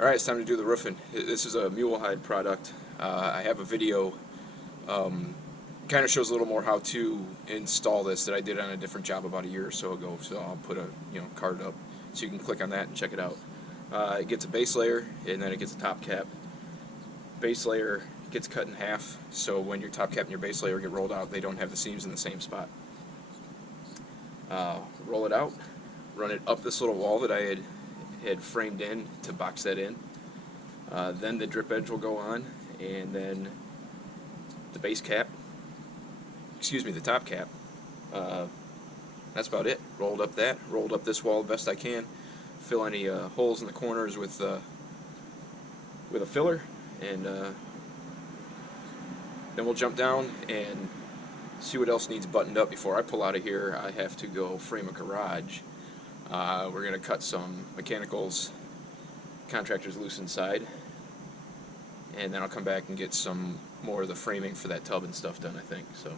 Alright, it's time to do the roofing. This is a Mulehide product. I have a video, kind of shows a little more how to install this that I did on a different job about a year or so ago, so I'll put a card up so you can click on that and check it out. It gets a base layer and then it gets a top cap. Base layer gets cut in half, so when your top cap and your base layer get rolled out, they don't have the seams in the same spot. Roll it out, run it up this little wall that I had framed in to box that in. Then the drip edge will go on, and then the base cap, the top cap. That's about it. Rolled up this wall the best I can. Fill any holes in the corners with a filler, and then we'll jump down and see what else needs buttoned up. Before I pull out of here, I have to go frame a garage. We're going to cut some mechanicals, contractors loose inside, and then I'll come back and get some more of the framing for that tub and stuff done, I think. So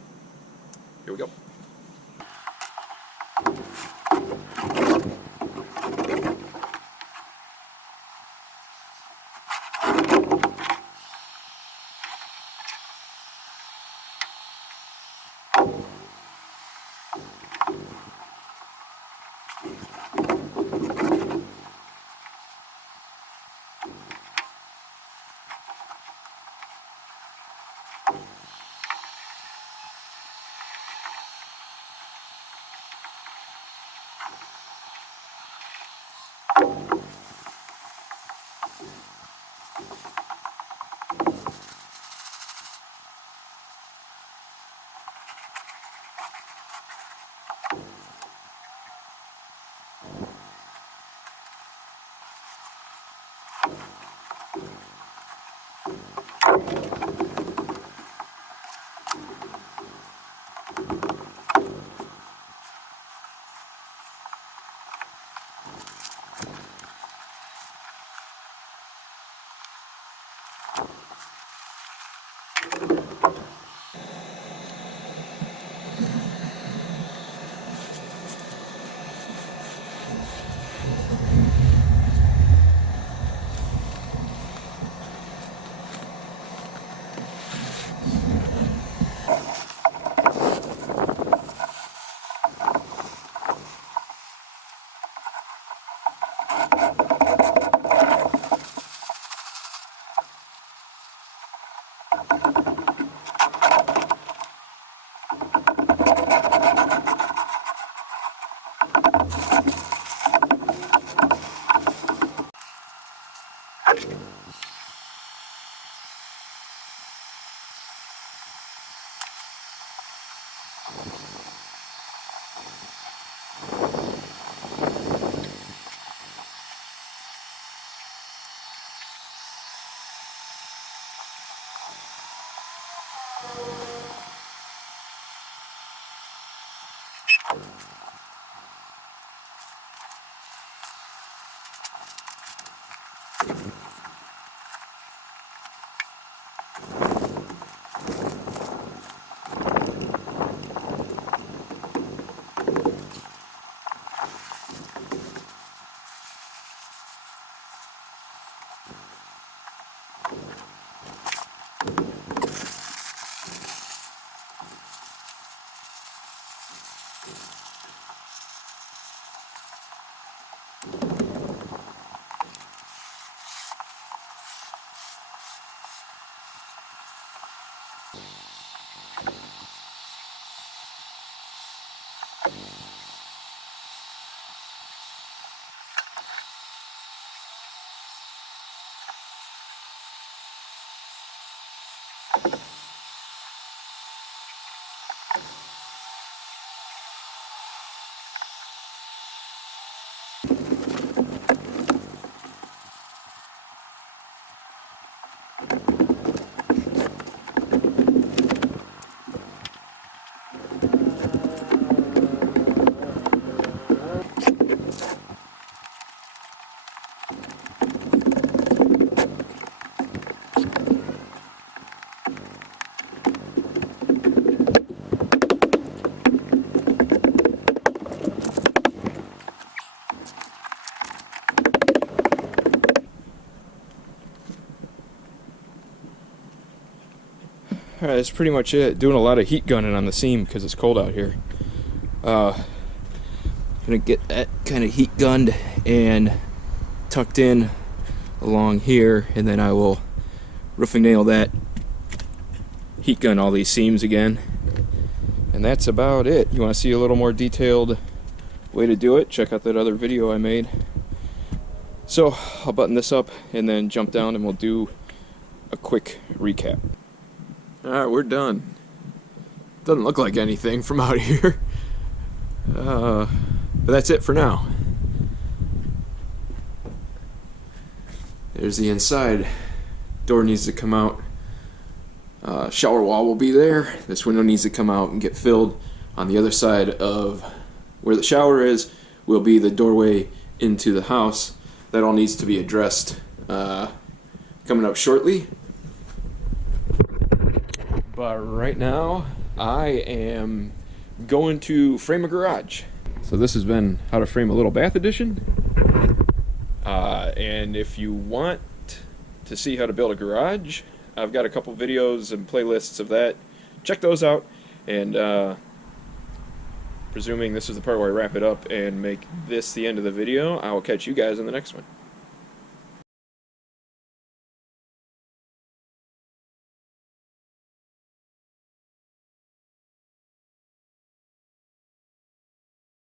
here we go. Alright, that's pretty much it. Doing a lot of heat gunning on the seam because it's cold out here. Gonna get that kind of heat gunned and tucked in along here, and then I will roofing nail that, heat gun all these seams again, and that's about it. You want to see a little more detailed way to do it? Check out that other video I made. So I'll button this up and then jump down and we'll do a quick recap. Alright, we're done. Doesn't look like anything from out here. But that's it for now. There's the inside. Door needs to come out. Shower wall will be there. This window needs to come out and get filled. On the other side of where the shower is will be the doorway into the house. That all needs to be addressed coming up shortly. But right now I am going to frame a garage. So this has been how to frame a little bath edition. And if you want to see how to build a garage, I've got a couple videos and playlists of that. Check those out. And presuming this is the part where I wrap it up and make this the end of the video, I will catch you guys in the next one.